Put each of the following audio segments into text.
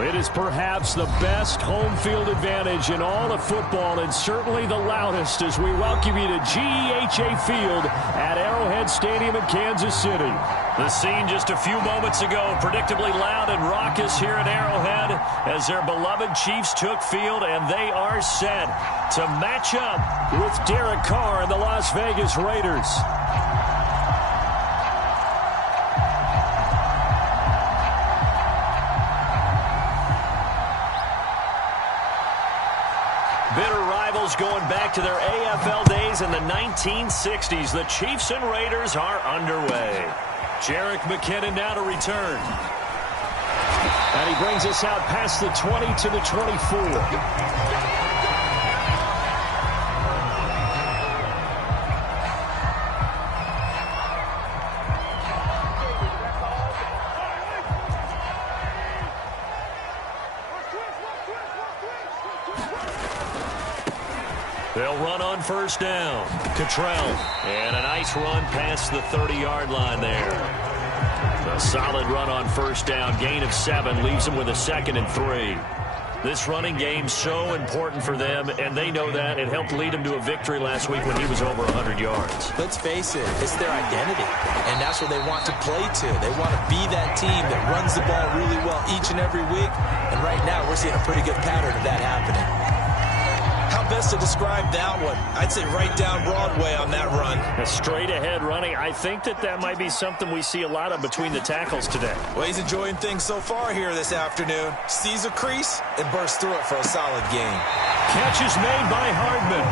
It is perhaps the best home field advantage in all of football, and certainly the loudest, as we welcome you to GEHA Field at Arrowhead Stadium in Kansas City. The scene just a few moments ago, predictably loud and raucous here at Arrowhead as their beloved Chiefs took field, and they are set to match up with Derek Carr and the Las Vegas Raiders. Bitter rivals going back to their AFL days in the 1960s. The Chiefs and Raiders are underway. Jerick McKinnon now to return. And he brings us out past the 20 to the 24. They'll run on first down. Cottrell. And a nice run past the 30-yard line there. A solid run on first down. Gain of 7 leaves them with a 2nd and 3. This running game so important for them, and they know that. It helped lead them to a victory last week when he was over 100 yards. Let's face it, it's their identity, and that's what they want to play to. They want to be that team that runs the ball really well each and every week, and right now we're seeing a pretty good pattern of that happening. How best to describe that one? I'd say right down Broadway on that run. A straight ahead running. I think that might be something we see a lot of between the tackles today. Well, he's enjoying things so far here this afternoon. Sees a crease and bursts through it for a solid gain. Catch is made by Hardman.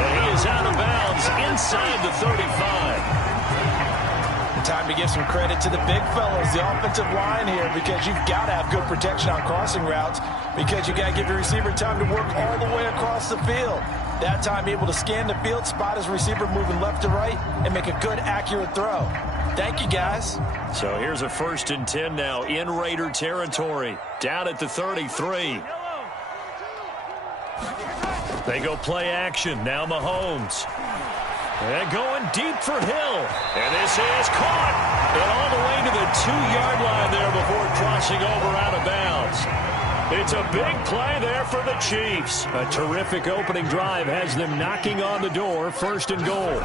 And he is out of bounds inside the 35. Time to give some credit to the big fellas, the offensive line here, because you've got to have good protection on crossing routes, because you got to give your receiver time to work all the way across the field. That time able to scan the field, spot his receiver moving left to right, and make a good, accurate throw. Thank you, guys. So here's a 1st and 10 now in Raider territory, down at the 33. They go play action. Now Mahomes. And going deep for Hill. And this is caught. And all the way to the 2-yard line there before crossing over out of bounds. It's a big play there for the Chiefs. A terrific opening drive has them knocking on the door. 1st and goal.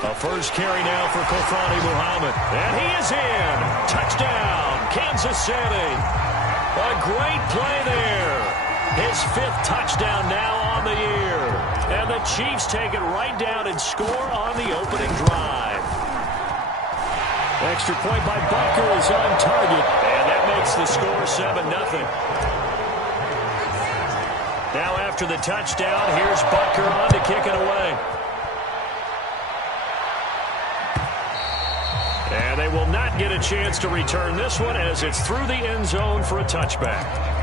A first carry now for Kofani Muhammad. And he is in. Touchdown, Kansas City. A great play there. His 5th touchdown now on the year. And the Chiefs take it right down and score on the opening drive. Extra point by Butker is on target. And that makes the score 7-0. Now after the touchdown, here's Butker on to kick it away. And they will not get a chance to return this one as it's through the end zone for a touchback.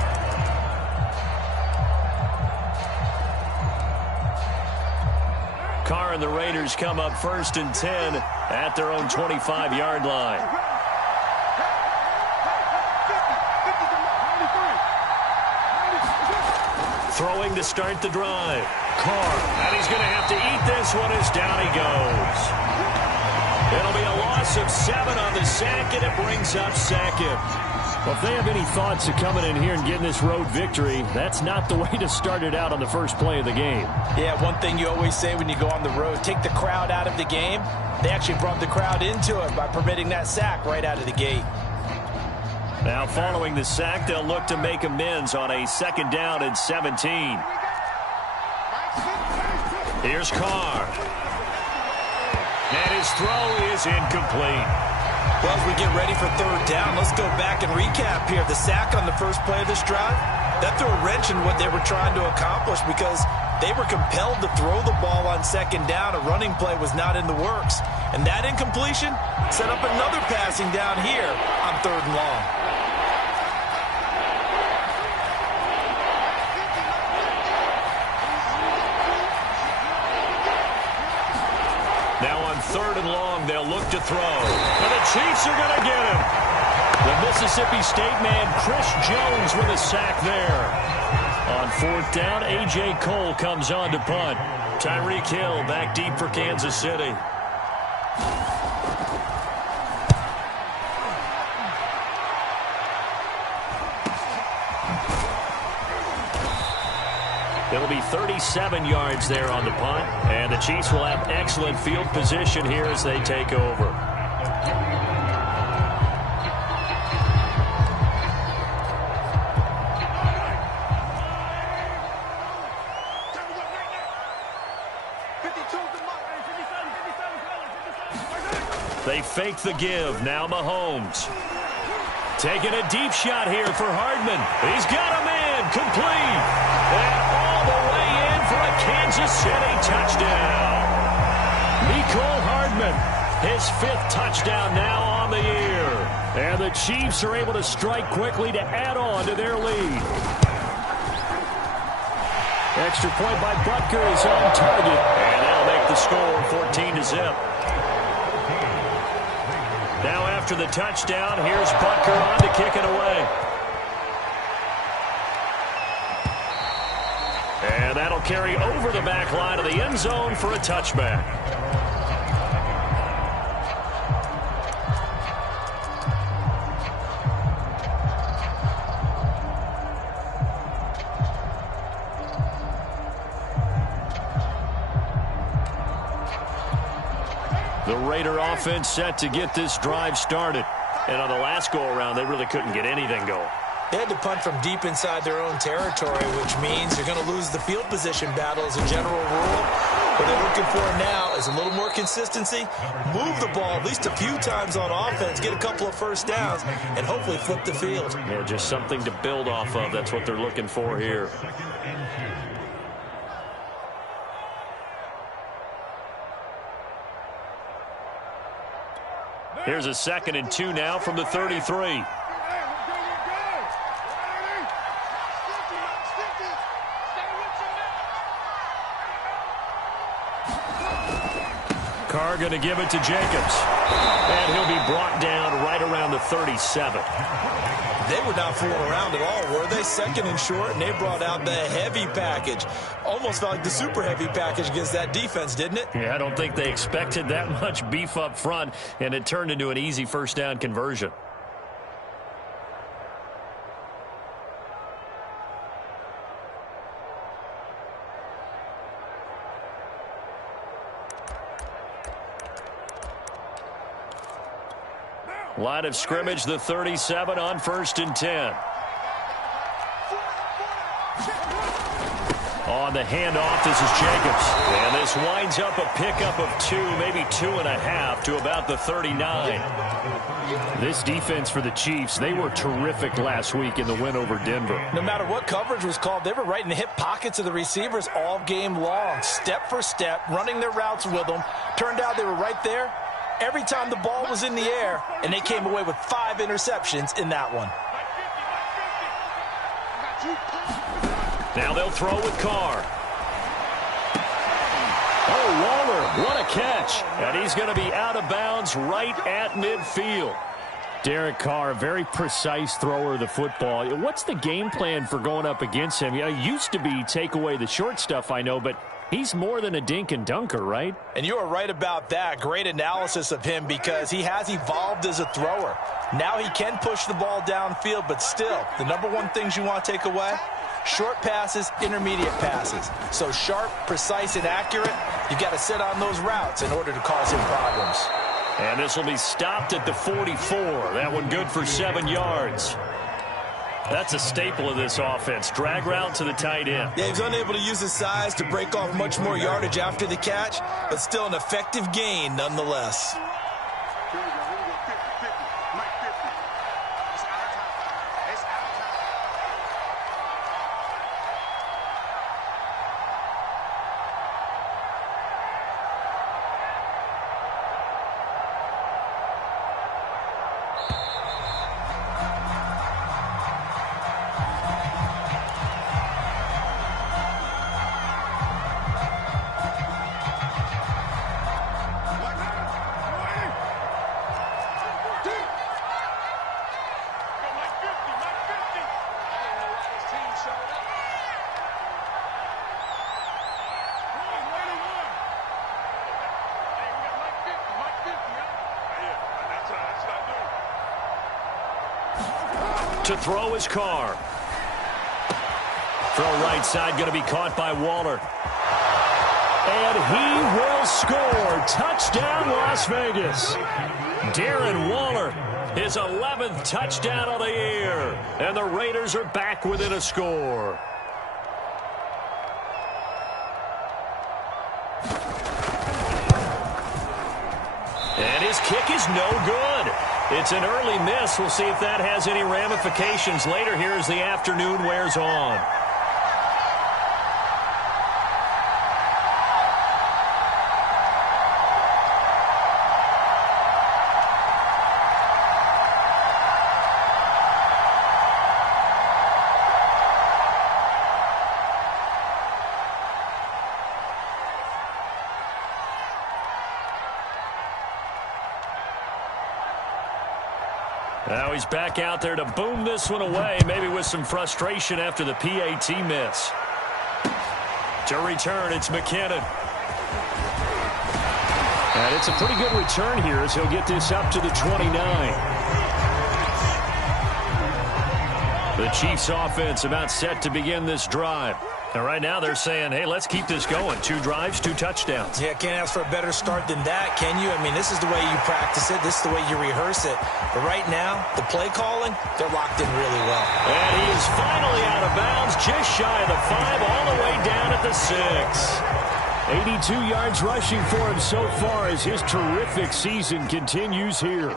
Carr and the Raiders come up 1st and 10 at their own 25-yard line. Throwing to start the drive. Carr, and he's going to have to eat this one as down he goes. It'll be a loss of 7 on the sack, and it brings up 2nd. Well, if they have any thoughts of coming in here and getting this road victory, that's not the way to start it out on the first play of the game. Yeah, one thing you always say when you go on the road, take the crowd out of the game. They actually brought the crowd into it by permitting that sack right out of the gate. Now, following the sack, they'll look to make amends on a 2nd down and 17. Here's Carr. And his throw is incomplete. Well, as we get ready for 3rd down, let's go back and recap here. The sack on the first play of this drive, that threw a wrench in what they were trying to accomplish because they were compelled to throw the ball on 2nd down. A running play was not in the works. And that incompletion set up another passing down here on 3rd and long. Now on 3rd and long, they'll look to throw. And the Chiefs are going to get him. The Mississippi State man, Chris Jones, with a sack there. On 4th down, A.J. Cole comes on to punt. Tyreek Hill back deep for Kansas City. It'll be 37 yards there on the punt, and the Chiefs will have excellent field position here as they take over. They fake the give. Now Mahomes. Taking a deep shot here for Hardman. He's got him in. Complete. And all the way in for a Kansas City touchdown. Mecole Hardman, his 5th touchdown now on the year. And the Chiefs are able to strike quickly to add on to their lead. Extra point by Butker is on target. And that'll make the score 14-0. Now after the touchdown, here's Butker on to kick it away. And that'll carry over the back line of the end zone for a touchback. The Raider offense set to get this drive started. And on the last go-around, they really couldn't get anything going. They had to punt from deep inside their own territory, which means you're going to lose the field position battle as a general rule. What they're looking for now is a little more consistency, move the ball at least a few times on offense, get a couple of first downs, and hopefully flip the field. Yeah, just something to build off of. That's what they're looking for here. Here's a 2nd and 2 now from the 33. Carr going to give it to Jacobs. And he'll be brought down right around the 37. They were not fooling around at all, were they? 2nd and short, and they brought out the heavy package. Almost felt like the super heavy package against that defense, didn't it? Yeah, I don't think they expected that much beef up front, and it turned into an easy first down conversion. Line of scrimmage, the 37 on 1st and 10. On the handoff, this is Jacobs. And this winds up a pickup of 2, maybe 2.5 to about the 39. This defense for the Chiefs, they were terrific last week in the win over Denver. No matter what coverage was called, they were right in the hip pockets of the receivers all game long. Step for step, running their routes with them. Turned out they were right there every time the ball was in the air, and they came away with 5 interceptions in that one. Now they'll throw with Carr. Oh, Waller, what a catch. And he's going to be out of bounds right at midfield. Derek Carr, a very precise thrower of the football. What's the game plan for going up against him? It used to be take away the short stuff, I know, but he's more than a dink and dunker, right? And you are right about that. Great analysis of him because he has evolved as a thrower. Now he can push the ball downfield, but still, the number one things you want to take away, short passes, intermediate passes. So sharp, precise, and accurate, you've got to sit on those routes in order to cause him problems. And this will be stopped at the 44. That one good for 7 yards. That's a staple of this offense. Drag route to the tight end. Yeah, he's unable to use his size to break off much more yardage after the catch, but still an effective gain nonetheless. To throw his Carr. Throw right side going to be caught by Waller. And he will score. Touchdown, Las Vegas. Darren Waller, his 11th touchdown of the year. And the Raiders are back within a score. And his kick is no good. It's an early miss. We'll see if that has any ramifications later here as the afternoon wears on. Now he's back out there to boom this one away, maybe with some frustration after the PAT miss. To return, it's McKinnon. And it's a pretty good return here as he'll get this up to the 29. The Chiefs offense about set to begin this drive. And right now they're saying, hey, let's keep this going. 2 drives, 2 touchdowns. Yeah, can't ask for a better start than that, can you? I mean, this is the way you practice it. This is the way you rehearse it. But right now, the play calling, they're locked in really well. And he is finally out of bounds, just shy of the 5, all the way down at the 6. 82 yards rushing for him so far as his terrific season continues here.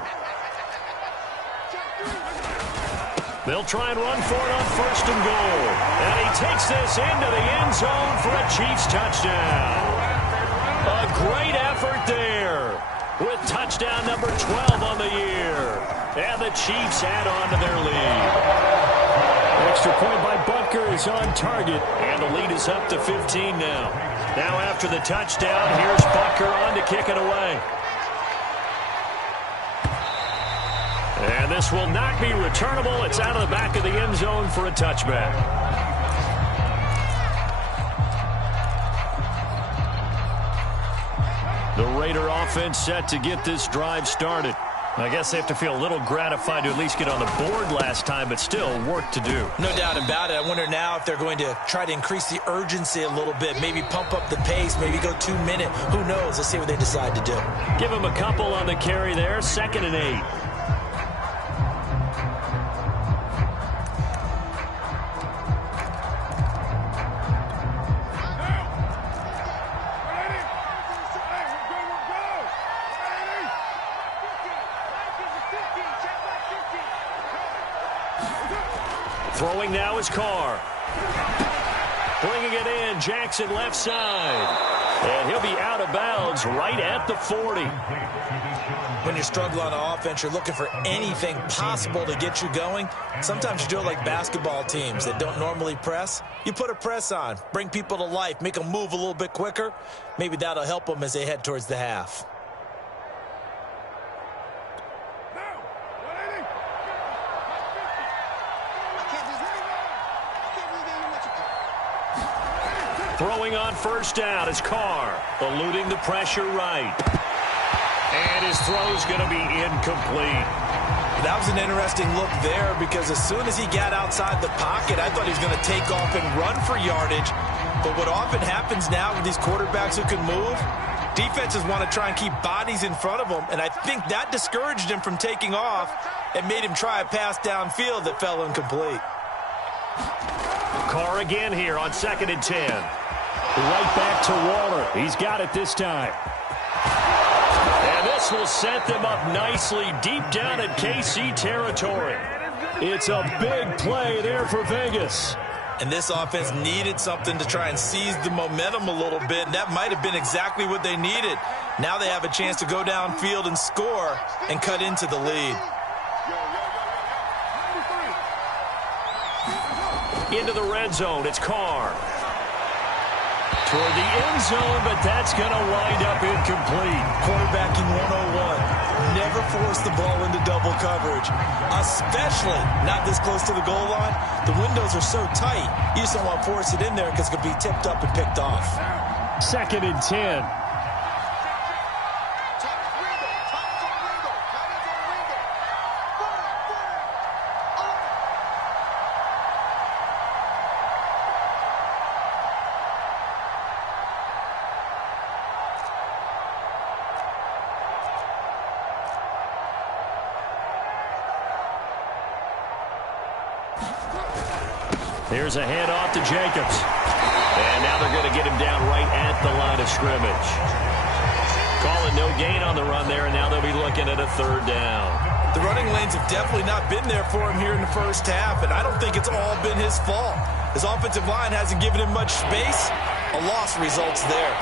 They'll try and run for it on 1st and goal. And he takes this into the end zone for a Chiefs touchdown. A great effort there with touchdown number 12 on the year. And the Chiefs add on to their lead. Extra point by Butker is on target. And the lead is up to 15 now. Now after the touchdown, here's Butker on to kick it away. And this will not be returnable. It's out of the back of the end zone for a touchback. The Raider offense set to get this drive started. I guess they have to feel a little gratified to at least get on the board last time, but still work to do. No doubt about it. I wonder now if they're going to try to increase the urgency a little bit, maybe pump up the pace, maybe go 2 minute. Who knows? Let's see what they decide to do. Give them a couple on the carry there. 2nd and 8. Throwing now is Carr. Bringing it in, Jackson left side. And he'll be out of bounds right at the 40. When you're struggling on offense, you're looking for anything possible to get you going. Sometimes you do it like basketball teams that don't normally press. You put a press on, bring people to life, make them move a little bit quicker. Maybe that'll help them as they head towards the half. Throwing on 1st down is Carr, eluding the pressure right. And his throw's going to be incomplete. That was an interesting look there because as soon as he got outside the pocket, I thought he was going to take off and run for yardage. But what often happens now with these quarterbacks who can move, defenses want to try and keep bodies in front of them, and I think that discouraged him from taking off and made him try a pass downfield that fell incomplete. Carr again here on 2nd and 10. Right back to Waller. He's got it this time. And this will set them up nicely deep down in KC territory. It's a big play there for Vegas. And this offense needed something to try and seize the momentum a little bit, and that might have been exactly what they needed. Now they have a chance to go downfield and score and cut into the lead. Into the red zone, it's Carr. Toward the end zone, but that's going to wind up incomplete. Quarterbacking 101. Never force the ball into double coverage, especially not this close to the goal line. The windows are so tight, you just don't want to force it in there because it could be tipped up and picked off. 2nd and 10. Here's a handoff to Jacobs. And now they're going to get him down right at the line of scrimmage. Calling no gain on the run there, and now they'll be looking at a third down. The running lanes have definitely not been there for him here in the first half, and I don't think it's all been his fault. His offensive line hasn't given him much space. A loss results there.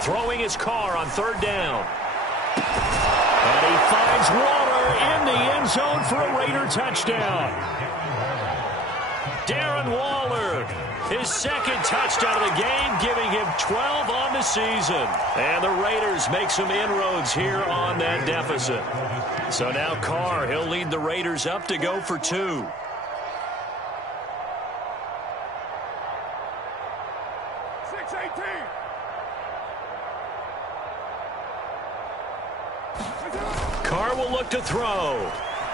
Throwing his car on third down. And he finds Waller in the end zone for a Raider touchdown. Darren Waller, his second touchdown of the game, giving him 12 on the season. And the Raiders make some inroads here on that deficit. So now Carr, he'll lead the Raiders up to go for 2. Carr will look to throw.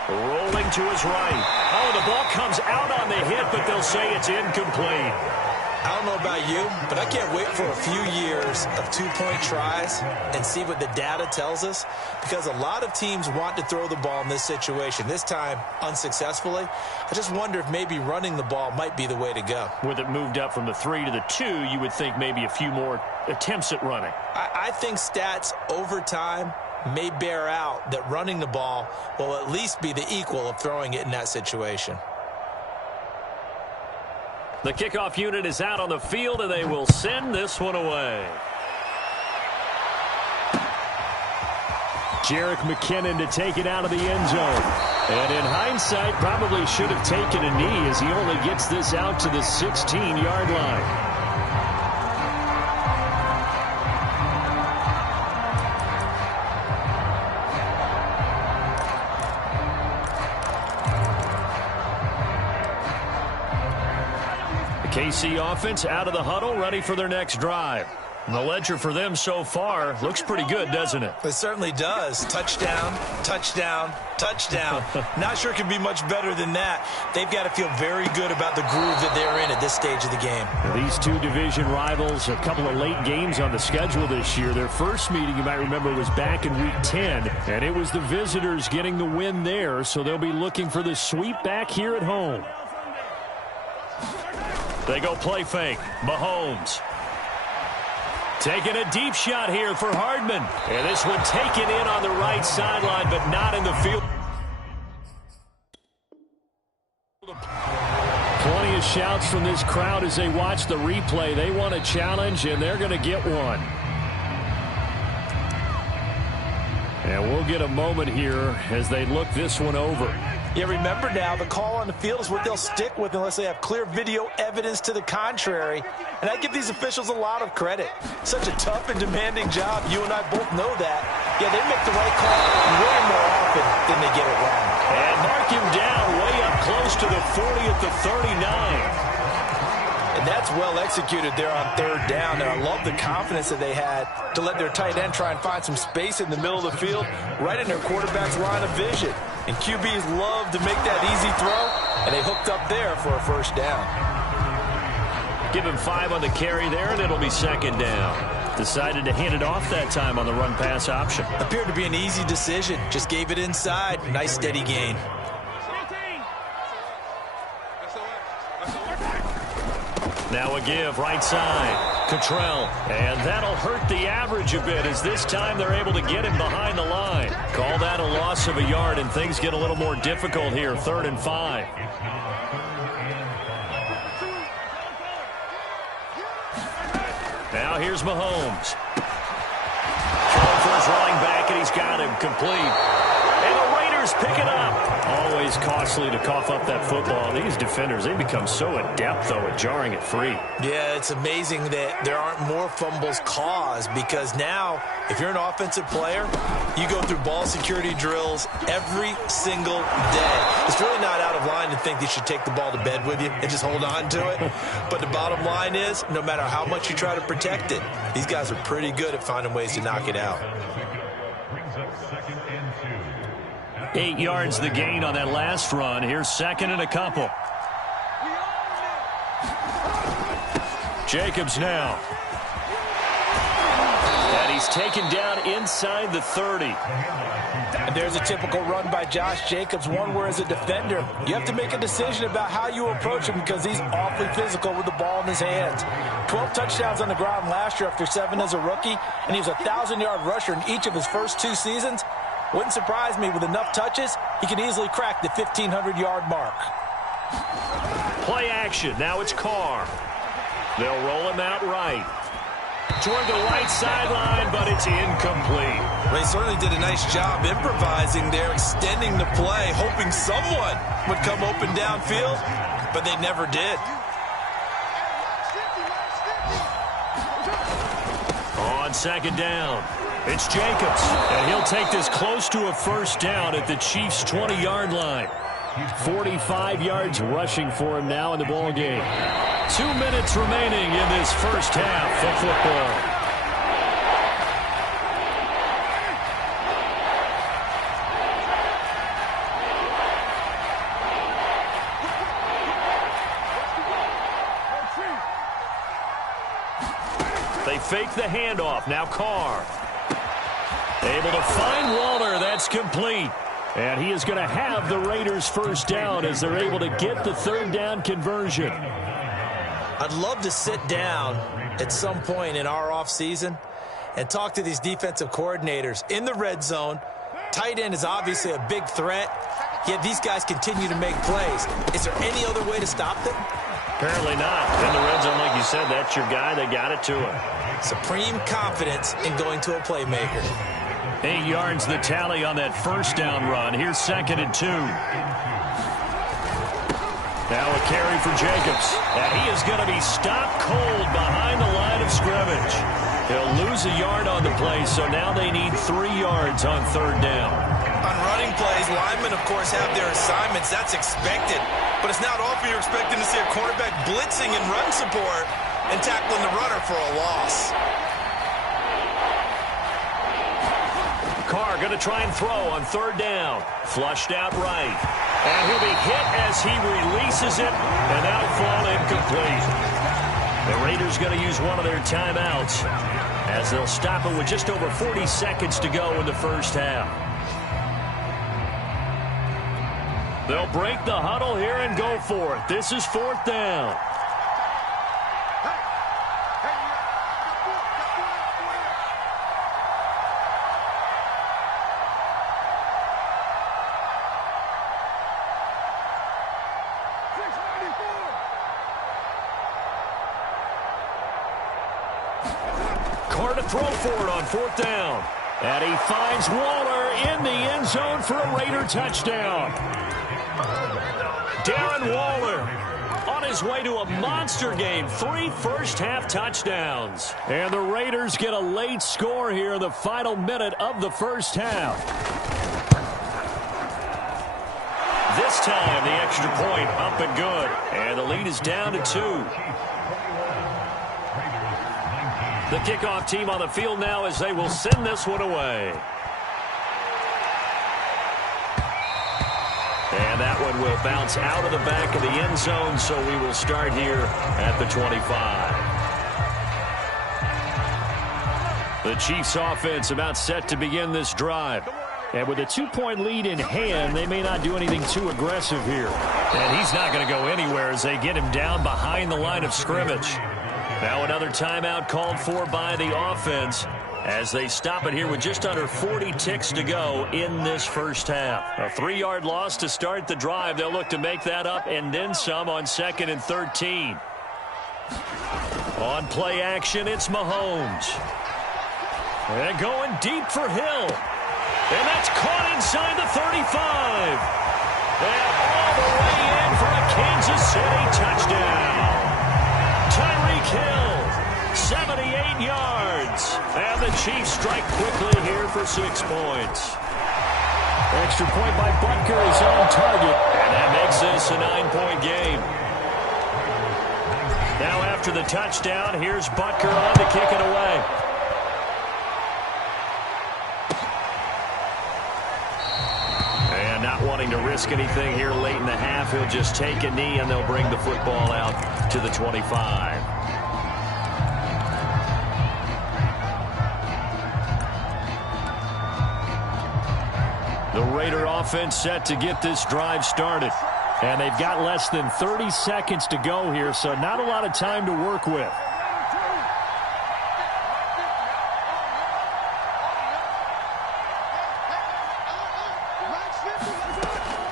Rolling to his right. Oh, the ball comes out on the hit, but they'll say it's incomplete. I don't know about you, but I can't wait for a few years of two-point tries and see what the data tells us, because a lot of teams want to throw the ball in this situation, this time unsuccessfully. I just wonder if maybe running the ball might be the way to go. With it moved up from the 3 to the 2, you would think maybe a few more attempts at running. I think stats over time may bear out that running the ball will at least be the equal of throwing it in that situation. The kickoff unit is out on the field, and they will send this one away. Jerick McKinnon to take it out of the end zone. And in hindsight, probably should have taken a knee as he only gets this out to the 16-yard line. KC offense out of the huddle, ready for their next drive. And the ledger for them so far looks pretty good, doesn't it? It certainly does. Touchdown, touchdown, touchdown. Not sure it can be much better than that. They've got to feel very good about the groove that they're in at this stage of the game. These two division rivals, a couple of late games on the schedule this year. Their first meeting, you might remember, was back in Week 10, and it was the visitors getting the win there, so they'll be looking for the sweep back here at home. They go play fake. Mahomes. Taking a deep shot here for Hardman. And this one taken in on the right sideline, but not in the field. Plenty of shouts from this crowd as they watch the replay. They want a challenge, and they're going to get one. And we'll get a moment here as they look this one over. Yeah, remember now, the call on the field is what they'll stick with unless they have clear video evidence to the contrary. And I give these officials a lot of credit. Such a tough and demanding job. You and I both know that. Yeah, they make the right call way more often than they get it wrong. And mark him down way up close to the 40 at the 39. And that's well executed there on third down. And I love the confidence that they had to let their tight end try and find some space in the middle of the field, right in their quarterback's line of vision. And QBs love to make that easy throw, and they hooked up there for a first down. Give him 5 on the carry there, and it'll be second down. Decided to hand it off that time on the run-pass option. Appeared to be an easy decision. Just gave it inside. Nice, steady gain. Now a give, right side. Cottrell. And that'll hurt the average a bit as this time they're able to get him behind the line. Call that a loss of a yard, and things get a little more difficult here. 3rd and 5. Now here's Mahomes. Throwing for his running back, and he's got him complete. And the Raiders pick it up. Always costly to cough up that football. These defenders, they become so adept, though, at jarring it free. Yeah, it's amazing that there aren't more fumbles caused, because now, if you're an offensive player, you go through ball security drills every single day. It's really not out of line to think you should take the ball to bed with you and just hold on to it. But the bottom line is, no matter how much you try to protect it, these guys are pretty good at finding ways to knock it out. 8 yards the gain on that last run. Here's second and a couple. Jacobs now. And he's taken down inside the 30. And there's a typical run by Josh Jacobs, one where as a defender, you have to make a decision about how you approach him because he's awfully physical with the ball in his hands. 12 touchdowns on the ground last year after 7 as a rookie, and he was a 1,000-yard rusher in each of his first 2 seasons. Wouldn't surprise me with enough touches, he can easily crack the 1,500-yard mark. Play action. Now it's Carr. They'll roll him out right. Toward the right sideline, but it's incomplete. Well, he certainly did a nice job improvising there, extending the play, hoping someone would come open downfield, but they never did. On second down, it's Jacobs, and he'll take this close to a first down at the Chiefs' 20-yard line. 45 yards rushing for him now in the ball game. 2 minutes remaining in this first half of football. They fake the handoff. Now Carr. Able to find Waller. That's complete. And he is going to have the Raiders first down as they're able to get the third down conversion. I'd love to sit down at some point in our offseason and talk to these defensive coordinators in the red zone. Tight end is obviously a big threat, yet these guys continue to make plays. Is there any other way to stop them? Apparently not. In the red zone, like you said, that's your guy. They got it to him. Supreme confidence in going to a playmaker. 8 yards the tally on that first down run. Here's 2nd and 2. Now a carry for Jacobs. And he is going to be stopped cold behind the line of scrimmage. He'll lose a yard on the play, so now they need 3 yards on third down. On running plays, linemen, of course, have their assignments. That's expected. But it's not often you're expecting to see a quarterback blitzing in run support and tackling the runner for a loss. Carr going to try and throw on third down. Flushed out right. And he'll be hit as he releases it, and that'll fall incomplete. The Raiders going to use one of their timeouts as they'll stop it with just over 40 seconds to go in the first half. They'll break the huddle here and go for it. This is fourth down. Carr to throw for it on fourth down. And he finds Waller in the end zone for a Raider touchdown. Darren Waller on his way to a monster game. 3 first-half touchdowns. And the Raiders get a late score here in the final minute of the first half. This time, the extra point up and good. And the lead is down to 2. The kickoff team on the field now as they will send this one away. And that one will bounce out of the back of the end zone, so we will start here at the 25. The Chiefs offense about set to begin this drive. And with a 2-point lead in hand, they may not do anything too aggressive here. And he's not going to go anywhere as they get him down behind the line of scrimmage. Now another timeout called for by the offense as they stop it here with just under 40 ticks to go in this first half. A 3-yard loss to start the drive. They'll look to make that up and then some on 2nd and 13. On play action, it's Mahomes. And going deep for Hill. And that's caught inside the 35. And all the way in for a Kansas City touchdown. Tyreek Hill, 78 yards. And the Chiefs strike quickly here for 6 points. Extra point by Butker is on target. And that makes this a 9-point game. Now after the touchdown, here's Butker on to kick it away. And not wanting to risk anything here late in the half, he'll just take a knee and they'll bring the football out to the 25. The Raider offense set to get this drive started. And they've got less than 30 seconds to go here, so not a lot of time to work with.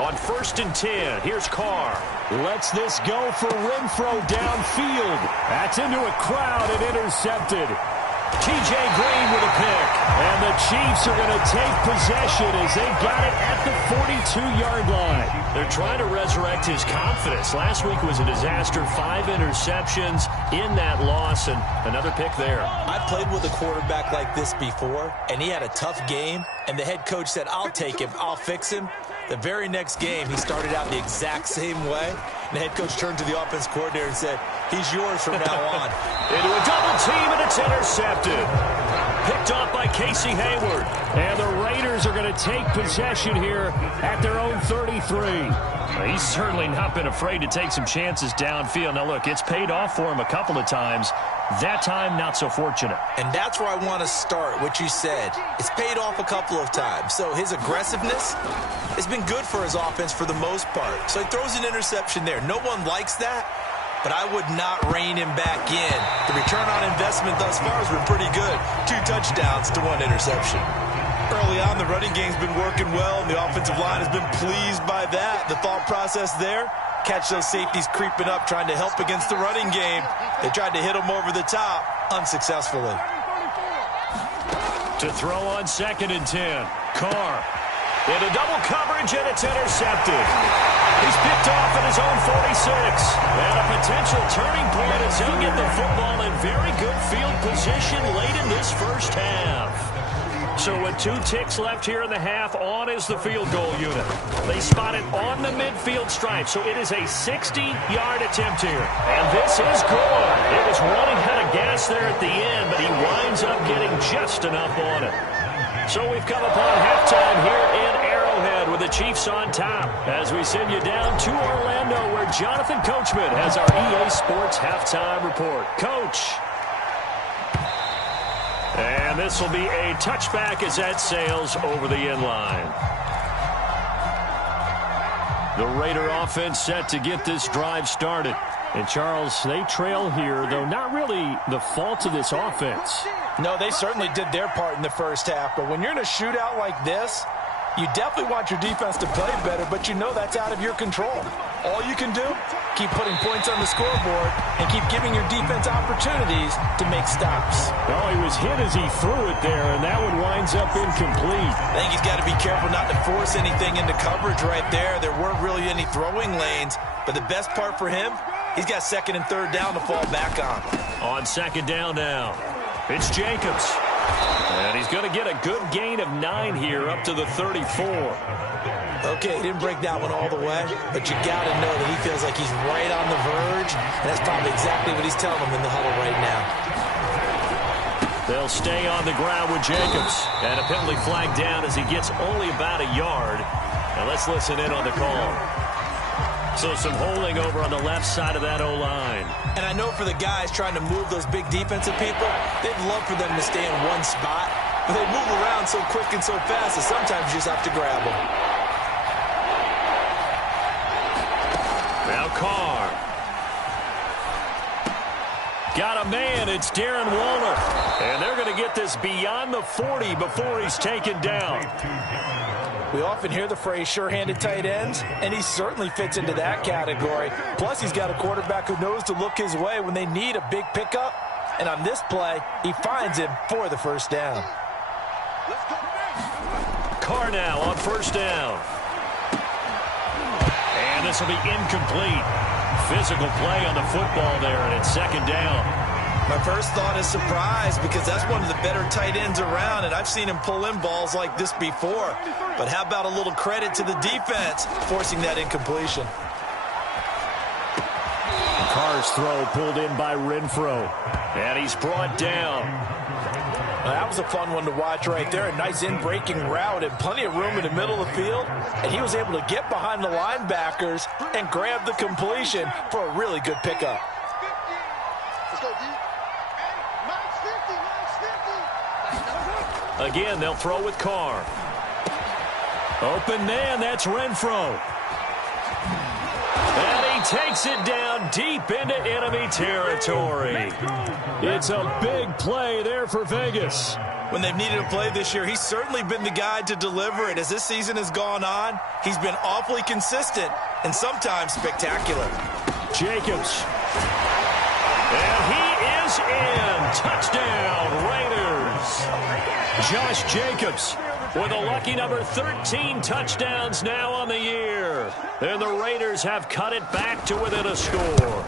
On 1st and 10, here's Carr. Lets this go for Renfrow downfield. That's into a crowd and intercepted. T.J. Green with a pick. And the Chiefs are going to take possession as they got it at the 42-yard line. They're trying to resurrect his confidence. Last week was a disaster. 5 interceptions in that loss, and another pick there. I've played with a quarterback like this before, and he had a tough game, and the head coach said, I'll take him, I'll fix him. The very next game, he started out the exact same way. And the head coach turned to the offense coordinator and said, he's yours from now on. Into a double team, and it's intercepted. Picked off by Casey Hayward. And the Raiders are going to take possession here at their own 33. He's certainly not been afraid to take some chances downfield. Now, look, it's paid off for him a couple of times. That time, not so fortunate. And that's where I want to start, what you said. It's paid off a couple of times. So his aggressiveness has been good for his offense for the most part. So he throws an interception there. No one likes that, but I would not rein him back in. The return on investment thus far has been pretty good. 2 touchdowns to 1 interception. Early on, the running game's been working well, and the offensive line has been pleased by that. The thought process there, catch those safeties creeping up, trying to help against the running game. They tried to hit them over the top, unsuccessfully. To throw on 2nd and 10, Carr. Into double coverage, and it's intercepted. He's picked off at his own 46. And a potential turning point as he'll get the football in very good field position late in this first half. So with 2 ticks left here in the half, on is the field goal unit. They spot it on the midfield stripe, so it is a 60-yard attempt here. And this is good. It was running out of gas there at the end, but he winds up getting just enough on it. So we've come upon halftime here in Arrowhead with the Chiefs on top as we send you down to Orlando where Jonathan Coachman has our EA Sports halftime report. Coach. And this will be a touchback as that sails over the inline. The Raider offense set to get this drive started. And, Charles, they trail here, though not really the fault of this offense. No, they certainly did their part in the first half. But when you're in a shootout like this, you definitely want your defense to play better, but you know that's out of your control. All you can do, keep putting points on the scoreboard and keep giving your defense opportunities to make stops. Well, he was hit as he threw it there, and that one winds up incomplete. I think he's got to be careful not to force anything into coverage right there. There weren't really any throwing lanes, but the best part for him, he's got 2nd and 3rd down to fall back on. On 2nd down now, it's Jacobs. And he's going to get a good gain of 9 here up to the 34. Okay, he didn't break that one all the way, but you got to know that he feels like he's right on the verge, and that's probably exactly what he's telling them in the huddle right now. They'll stay on the ground with Jacobs, and a penalty flag down as he gets only about a yard. Now let's listen in on the call. So some holding over on the left side of that O-line. And I know for the guys trying to move those big defensive people, they'd love for them to stay in one spot, but they move around so quick and so fast that sometimes you just have to grab them. Now Carr. Got a man. It's Darren Waller. And they're going to get this beyond the 40 before he's taken down. We often hear the phrase sure-handed tight ends, and he certainly fits into that category. Plus, he's got a quarterback who knows to look his way when they need a big pickup. And on this play, he finds him for the first down. Carr now on 1st down. And this will be incomplete. Physical play on the football there, and it's 2nd down. My first thought is surprise because that's one of the better tight ends around, and I've seen him pull in balls like this before. But how about a little credit to the defense forcing that incompletion? Carr's throw pulled in by Renfrow, and he's brought down. Now, that was a fun one to watch right there. A nice in-breaking route and plenty of room in the middle of the field. And he was able to get behind the linebackers and grab the completion for a really good pickup. Again, they'll throw with Carr. Open man, that's Renfrow. And he takes it down deep into enemy territory. It's a big play there for Vegas. When they've needed a play this year, he's certainly been the guy to deliver it. As this season has gone on, he's been awfully consistent and sometimes spectacular. Jacobs. And he is in. Touchdown, Raiders. Josh Jacobs with a lucky number 13 touchdowns now on the year. And the Raiders have cut it back to within a score.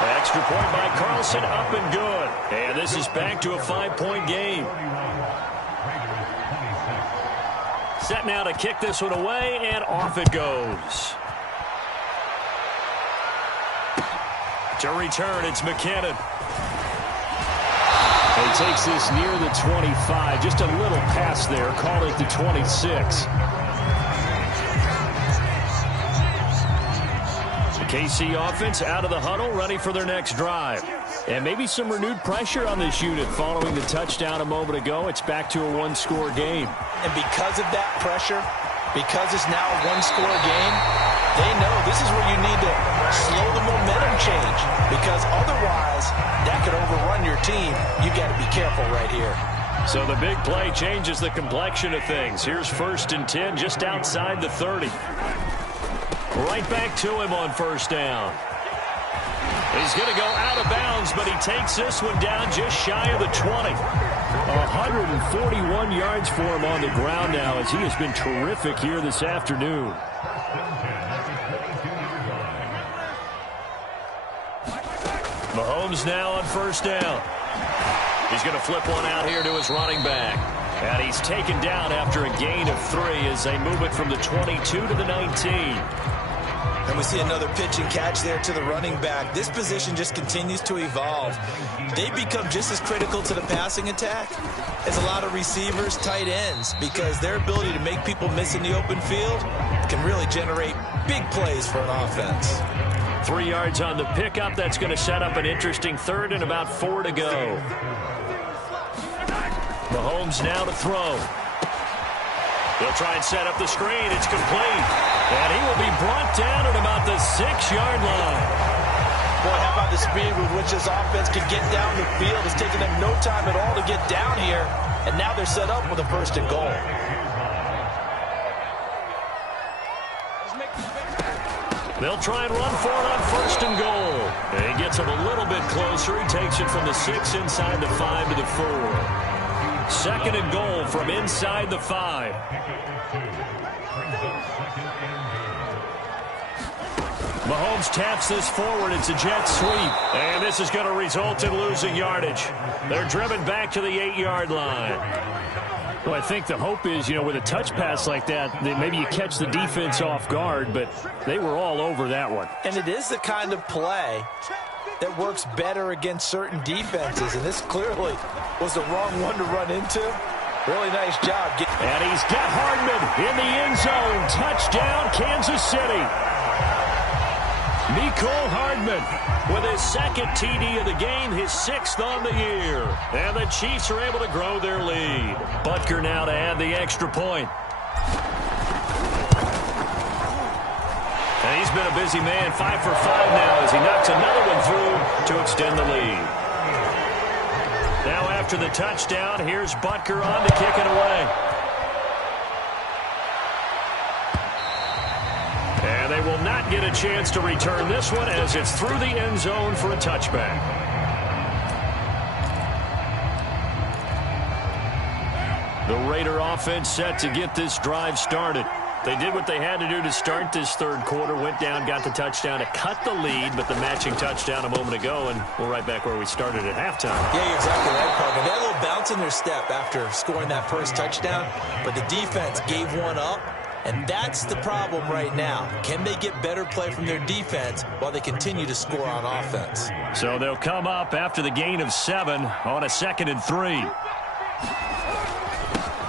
Extra point by Carlson, up and good. And this is back to a 5-point game. Set now to kick this one away, and off it goes. To return, it's McKinnon. He takes this near the 25. Just a little pass there. Call it the 26. The KC offense out of the huddle, ready for their next drive. And maybe some renewed pressure on this unit following the touchdown a moment ago. It's back to a one-score game. And because of that pressure, because it's now a one-score game, they know this is where you need to slow the momentum change, because otherwise that could overrun your team. You got to be careful right here. So the big play changes the complexion of things. Here's 1st and 10 just outside the 30. Right back to him on 1st down. He's going to go out of bounds, but he takes this one down just shy of the 20. 141 yards for him on the ground now, as he has been terrific here this afternoon. Mahomes now on 1st down. He's going to flip one out here to his running back. And he's taken down after a gain of 3 as they move it from the 22 to the 19. And we see another pitch and catch there to the running back. This position just continues to evolve. They become just as critical to the passing attack as a lot of receivers, tight ends, because their ability to make people miss in the open field can really generate big plays for an offense. 3 yards on the pickup. That's going to set up an interesting 3rd and about 4 to go. Mahomes now to throw. They'll try and set up the screen. It's complete. And he will be brought down at about the 6-yard line. Boy, how about the speed with which this offense can get down the field? It's taken them no time at all to get down here. And now they're set up with a 1st and goal. They'll try and run for it on 1st and goal. And he gets it a little bit closer. He takes it from the 6 inside the 5 to the 4. 2nd and goal from inside the 5. Mahomes taps this forward. It's a jet sweep. And this is going to result in losing yardage. They're driven back to the 8-yard line. Well, I think the hope is, with a touch pass like that maybe you catch the defense off guard, but they were all over that one. And it is the kind of play that works better against certain defenses, and this clearly was the wrong one to run into. Really nice job. And he's got Hardman in the end zone. Touchdown, Kansas City. Mecole Hardman with his 2nd TD of the game, his 6th on the year. And the Chiefs are able to grow their lead. Butker now to add the extra point. And he's been a busy man, 5 for 5 now as he knocks another one through to extend the lead. Now after the touchdown, here's Butker on to kick it away. And they will not get a chance to return this one as it's through the end zone for a touchback. The Raider offense set to get this drive started. They did what they had to do to start this 3rd quarter, went down, got the touchdown to cut the lead, but the matching touchdown a moment ago, and we're right back where we started at halftime. Yeah, you're exactly right, Parker. They had a little bounce in their step after scoring that first touchdown, but the defense gave one up, and that's the problem right now. Can they get better play from their defense while they continue to score on offense? So they'll come up after the gain of 7 on a 2nd and 3.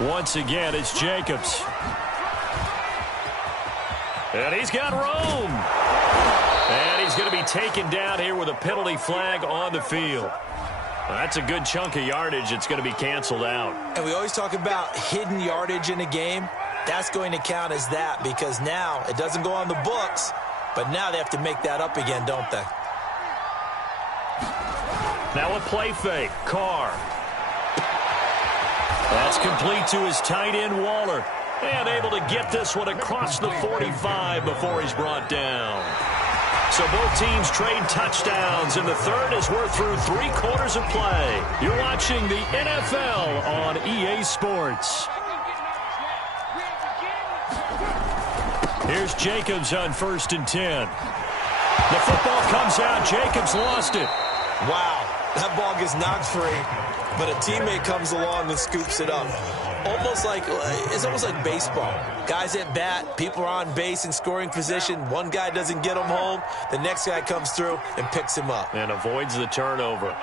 Once again, it's Jacobs. And he's got room. And he's going to be taken down here with a penalty flag on the field. That's a good chunk of yardage. It's going to be canceled out. And we always talk about hidden yardage in a game. That's going to count as that because now it doesn't go on the books, but now they have to make that up again, don't they? Now a play fake. Carr. That's complete to his tight end, Waller. And able to get this one across the 45 before he's brought down. So both teams trade touchdowns, and the third as we're through 3 quarters of play. You're watching the NFL on EA Sports. Here's Jacobs on 1st and 10. The football comes out. Jacobs lost it. Wow, that ball gets knocked free, but a teammate comes along and scoops it up. It's almost like baseball. Guys at bat, people are on base in scoring position. One guy doesn't get him home. The next guy comes through and picks him up. And avoids the turnover.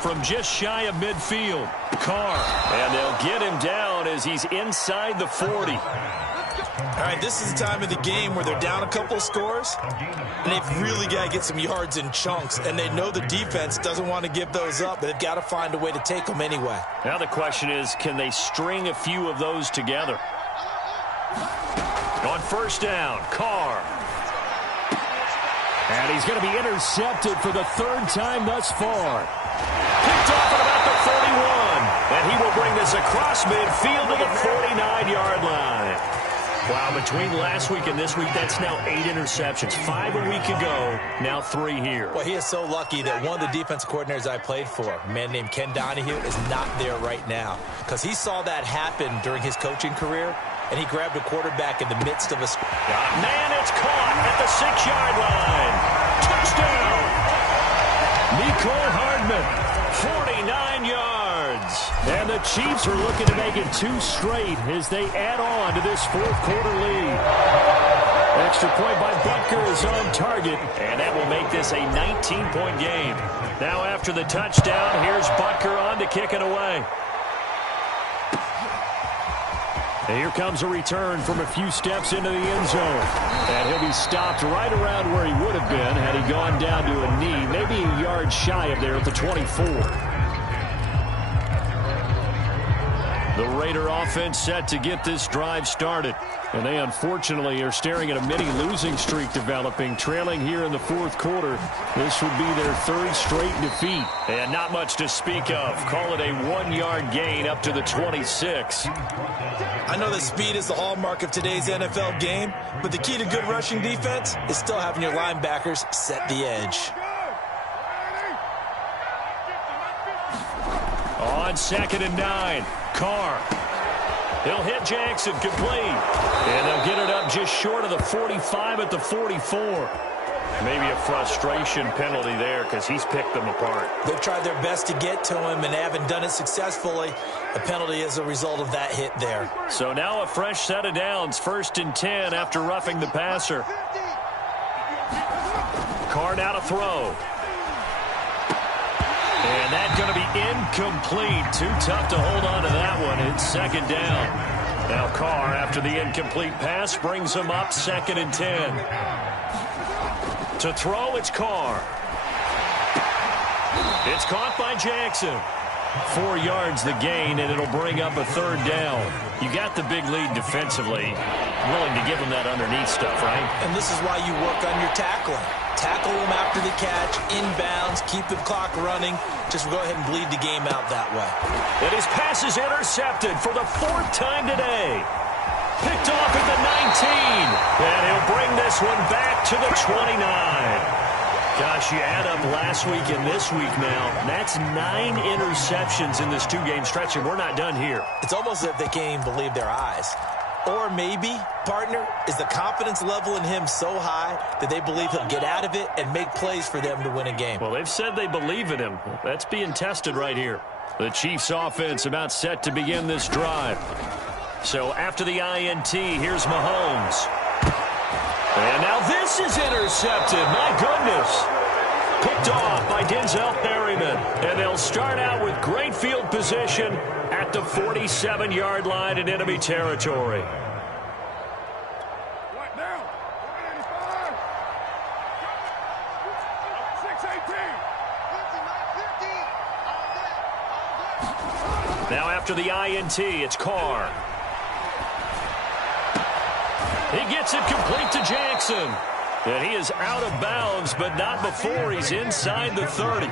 From just shy of midfield, Carr. And they'll get him down as he's inside the 40. All right, this is the time of the game where they're down a couple of scores, and they've really got to get some yards in chunks, and they know the defense doesn't want to give those up, but they've got to find a way to take them anyway. Now the question is, can they string a few of those together? On 1st down, Carr. And he's going to be intercepted for the 3rd time thus far. Picked off at about the 41. And he will bring this across midfield to the 49-yard line. Wow, between last week and this week, that's now 8 interceptions. 5 a week ago, now 3 here. Well, he is so lucky that one of the defensive coordinators I played for, a man named Ken Donahue, is not there right now. Because he saw that happen during his coaching career, and he grabbed a quarterback in the midst of a... Man, it's caught at the 6-yard line. Touchdown! Mecole Hardman, 49 yards. And the Chiefs are looking to make it 2 straight as they add on to this 4th quarter lead. Extra point by Butker is on target, and that will make this a 19-point game. Now after the touchdown, here's Butker on to kick it away. And here comes a return from a few steps into the end zone. And he'll be stopped right around where he would have been had he gone down to a knee, maybe a yard shy of there at the 24. The Raider offense set to get this drive started. And they unfortunately are staring at a mini losing streak developing, trailing here in the 4th quarter. This would be their 3rd straight defeat. And not much to speak of. Call it a 1-yard gain up to the 26. I know that speed is the hallmark of today's NFL game, but the key to good rushing defense is still having your linebackers set the edge. On 2nd and 9, Carr. He'll hit Jackson complete. And they'll get it up just short of the 45 at the 44. Maybe a frustration penalty there because he's picked them apart. They've tried their best to get to him and haven't done it successfully. The penalty is a result of that hit there. So now a fresh set of downs. 1st and 10 after roughing the passer. Carr now to throw. And that's going to be incomplete. Too tough to hold on to that one. It's 2nd down. Now Carr, after the incomplete pass, brings him up 2nd and 10. To throw, it's Carr. It's caught by Jackson. 4 yards the gain, and it'll bring up a 3rd down. You got the big lead defensively. Willing to give them that underneath stuff, right? And this is why you work on your tackling. Tackle them after the catch, inbounds, keep the clock running. Just go ahead and bleed the game out that way. And his pass is intercepted for the 4th time today. Picked off at the 19. And he'll bring this one back to the 29. Gosh, you add up last week and this week now. That's 9 interceptions in this 2-game stretch, and we're not done here. It's almost as if they can't even believe their eyes. Or maybe, partner, is the confidence level in him so high that they believe he'll get out of it and make plays for them to win a game. Well, they've said they believe in him. That's being tested right here. The Chiefs offense about set to begin this drive. So after the INT, here's Mahomes. And now this is intercepted. My goodness. Picked off by Denzel Perryman. And they'll start out with great field position at the 47-yard line in enemy territory. Now after the INT, it's Carr. He gets it complete to Jackson. And he is out of bounds, but not before he's inside the 30.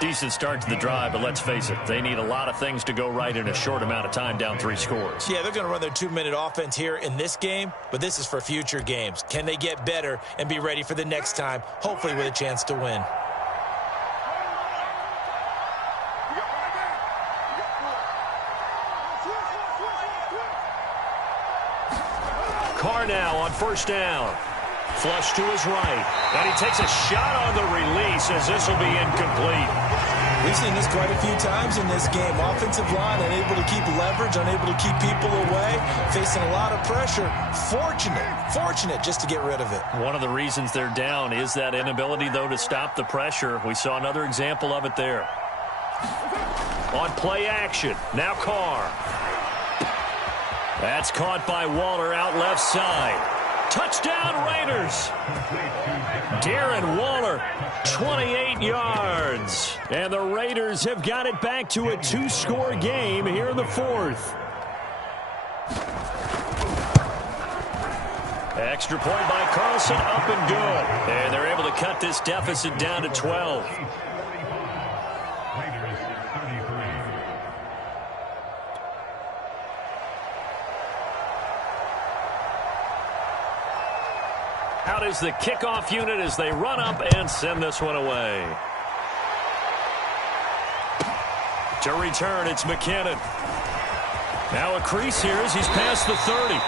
Decent start to the drive, but let's face it, they need a lot of things to go right in a short amount of time, down 3 scores. Yeah, they're going to run their 2-minute offense here in this game, but this is for future games. Can they get better and be ready for the next time, hopefully with a chance to win? Carr now on first down. Flush to his right. And he takes a shot on the release as this will be incomplete. We've seen this quite a few times in this game. Offensive line unable to keep leverage, unable to keep people away, facing a lot of pressure. Fortunate just to get rid of it. One of the reasons they're down is that inability, though, to stop the pressure. We saw another example of it there. On play action, now Carr. That's caught by Waller out left side. Touchdown Raiders. Darren Waller, 28 yards. And the Raiders have got it back to a 2-score game here in the 4th. Extra point by Carlson, up and good. And they're able to cut this deficit down to 12. Out is the kickoff unit as they run up and send this one away. To return, it's McKinnon. Now a crease here as he's past the 30.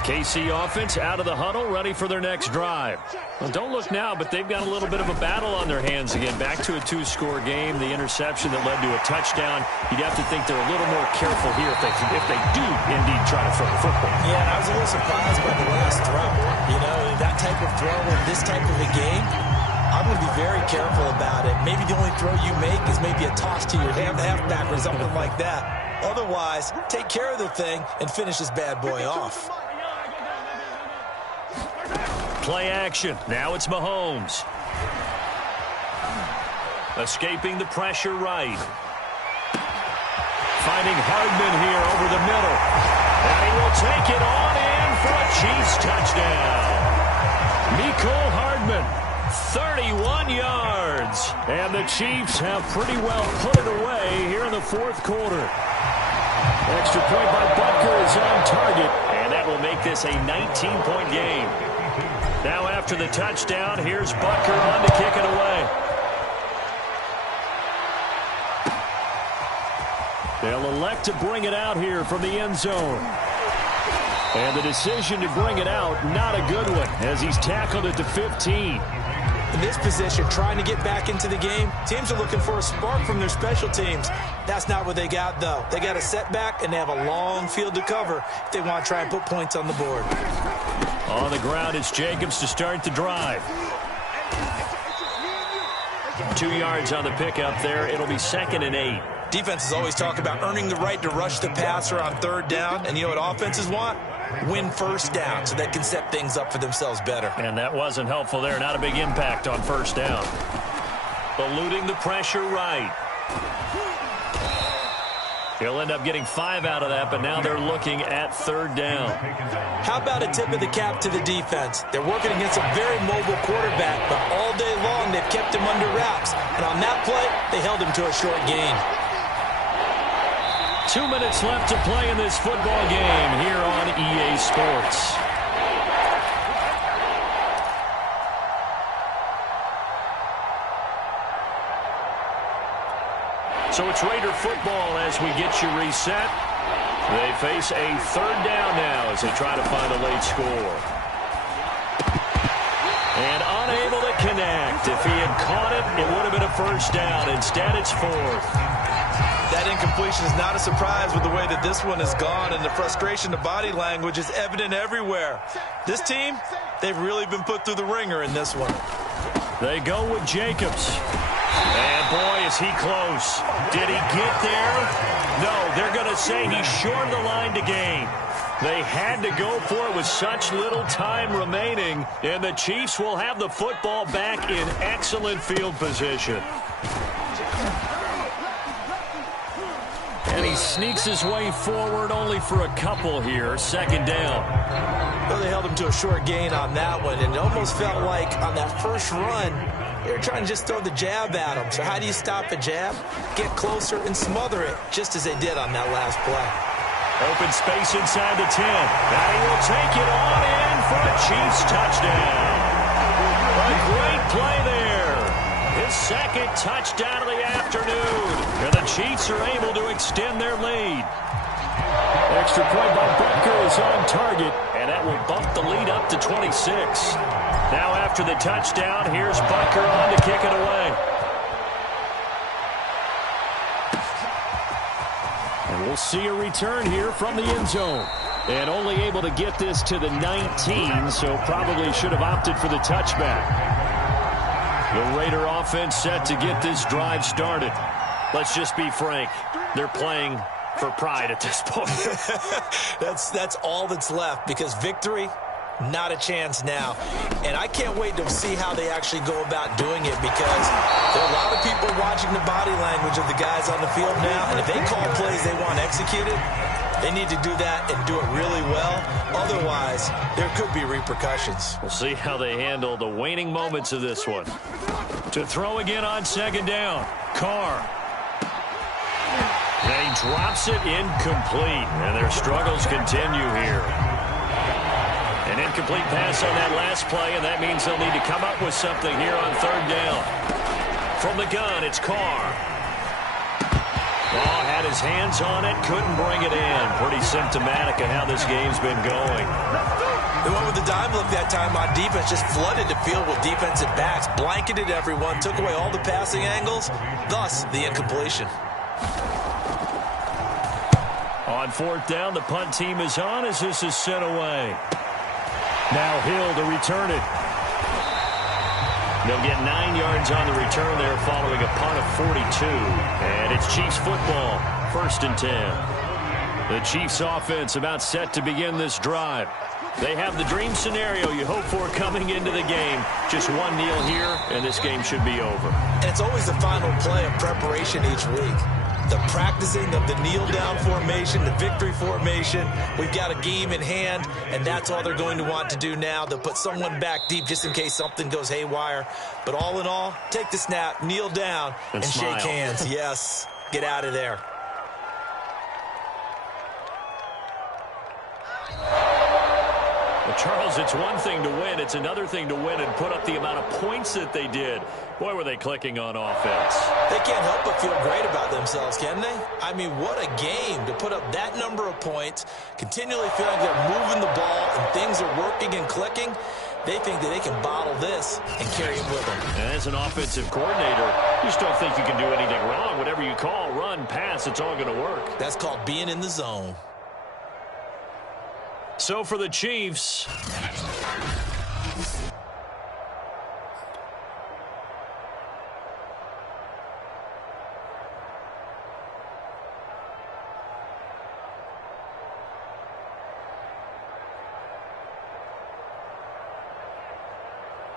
KC offense out of the huddle, ready for their next drive. Well, don't look now, but they've got a little bit of a battle on their hands again. Back to a 2-score game. The interception that led to a touchdown. You'd have to think they're a little more careful here if they do indeed try to throw the football. Yeah, and I was a little surprised by the last throw. You know, that type of throw in this type of a game, I'm going to be very careful about it. Maybe the only throw you make is maybe a toss to your halfback or something like that. Otherwise, take care of the thing and finish this bad boy off. Play action. Now it's Mahomes. Escaping the pressure right. Finding Hardman here over the middle. And he will take it on in for a Chiefs touchdown. Mecole Hardman, 31 yards. And the Chiefs have pretty well put it away here in the 4th quarter. Extra point by Butker is on target. And that will make this a 19-point game. Now after the touchdown, here's Butker on to kick it away. They'll elect to bring it out here from the end zone. And the decision to bring it out, not a good one, as he's tackled it to 15. In this position, trying to get back into the game, teams are looking for a spark from their special teams. That's not what they got, though. They got a setback, and they have a long field to cover if they want to try and put points on the board. On the ground, it's Jacobs to start the drive. 2 yards on the pickup there. It'll be 2nd and 8. Defenses always talk about earning the right to rush the passer on 3rd down. And you know what offenses want? Win first down so they can set things up for themselves better. And that wasn't helpful there. Not a big impact on first down. Eluding the pressure right. He'll end up getting 5 out of that, but now they're looking at 3rd down. How about a tip of the cap to the defense? They're working against a very mobile quarterback, but all day long they've kept him under wraps. And on that play, they held him to a short gain. 2 minutes left to play in this football game here on EA Sports. So it's Raider football as we get you reset. They face a 3rd down now as they try to find a late score. And unable to connect. If he had caught it, it would have been a first down. Instead, it's 4th. That incompletion is not a surprise with the way that this one has gone, and the frustration, the body language is evident everywhere. This team, they've really been put through the ringer in this one. They go with Jacobs. And boy, is he close. Did he get there? to say he's short of the line to gain. They had to go for it with such little time remaining, and the Chiefs will have the football back in excellent field position. And he sneaks his way forward only for a couple here. Second down. Well, they held him to a short gain on that one, and it almost felt like on that first run, they were trying to just throw the jab at him. So how do you stop a jab? Get closer and smother it, just as they did on that last play. Open space inside the 10. Now he will take it on in for a Chiefs touchdown. A great play there. His second touchdown of the afternoon. And the Chiefs are able to extend their lead. Extra point by Butker is on target. And that will bump the lead up to 26. Now after the touchdown, here's Butker on to kick it away. And we'll see a return here from the end zone. And only able to get this to the 19, so probably should have opted for the touchback. The Raider offense set to get this drive started. Let's just be frank. They're playing for pride at this point. That's all that's left, because victory, not a chance now. And I can't wait to see how they actually go about doing it, because there are a lot of people watching the body language of the guys on the field now, and if they call plays they want executed, they need to do that and do it really well. Otherwise, there could be repercussions. We'll see how they handle the waning moments of this one. To throw again on second down, Carr. And he drops it incomplete, and their struggles continue here. An incomplete pass on that last play, and that means they'll need to come up with something here on third down. From the gun, it's Carr. Oh, had his hands on it, couldn't bring it in. Pretty symptomatic of how this game's been going. They went with the dime look that time on defense, just flooded the field with defensive backs, blanketed everyone, took away all the passing angles, thus the incompletion. On fourth down, the punt team is on as this is sent away. Now Hill to return it. They'll get 9 yards on the return there following a punt of 42. And it's Chiefs football, 1st and 10. The Chiefs offense about set to begin this drive. They have the dream scenario you hope for coming into the game. Just one kneel here, and this game should be over. And it's always the final play of preparation each week. The practicing of the kneel-down formation, the victory formation. We've got a game in hand, and that's all they're going to want to do now. They'll put someone back deep just in case something goes haywire. But all in all, take the snap, kneel down, and shake hands. Yes, get out of there. Well, Charles, it's one thing to win. It's another thing to win and put up the amount of points that they did. Boy, were they clicking on offense. They can't help but feel great about themselves, can they? I mean, what a game to put up that number of points, continually feeling like they're moving the ball and things are working and clicking. They think that they can bottle this and carry it with them. And as an offensive coordinator, you just don't think you can do anything wrong. Whatever you call, run, pass, it's all going to work. That's called being in the zone. So for the Chiefs,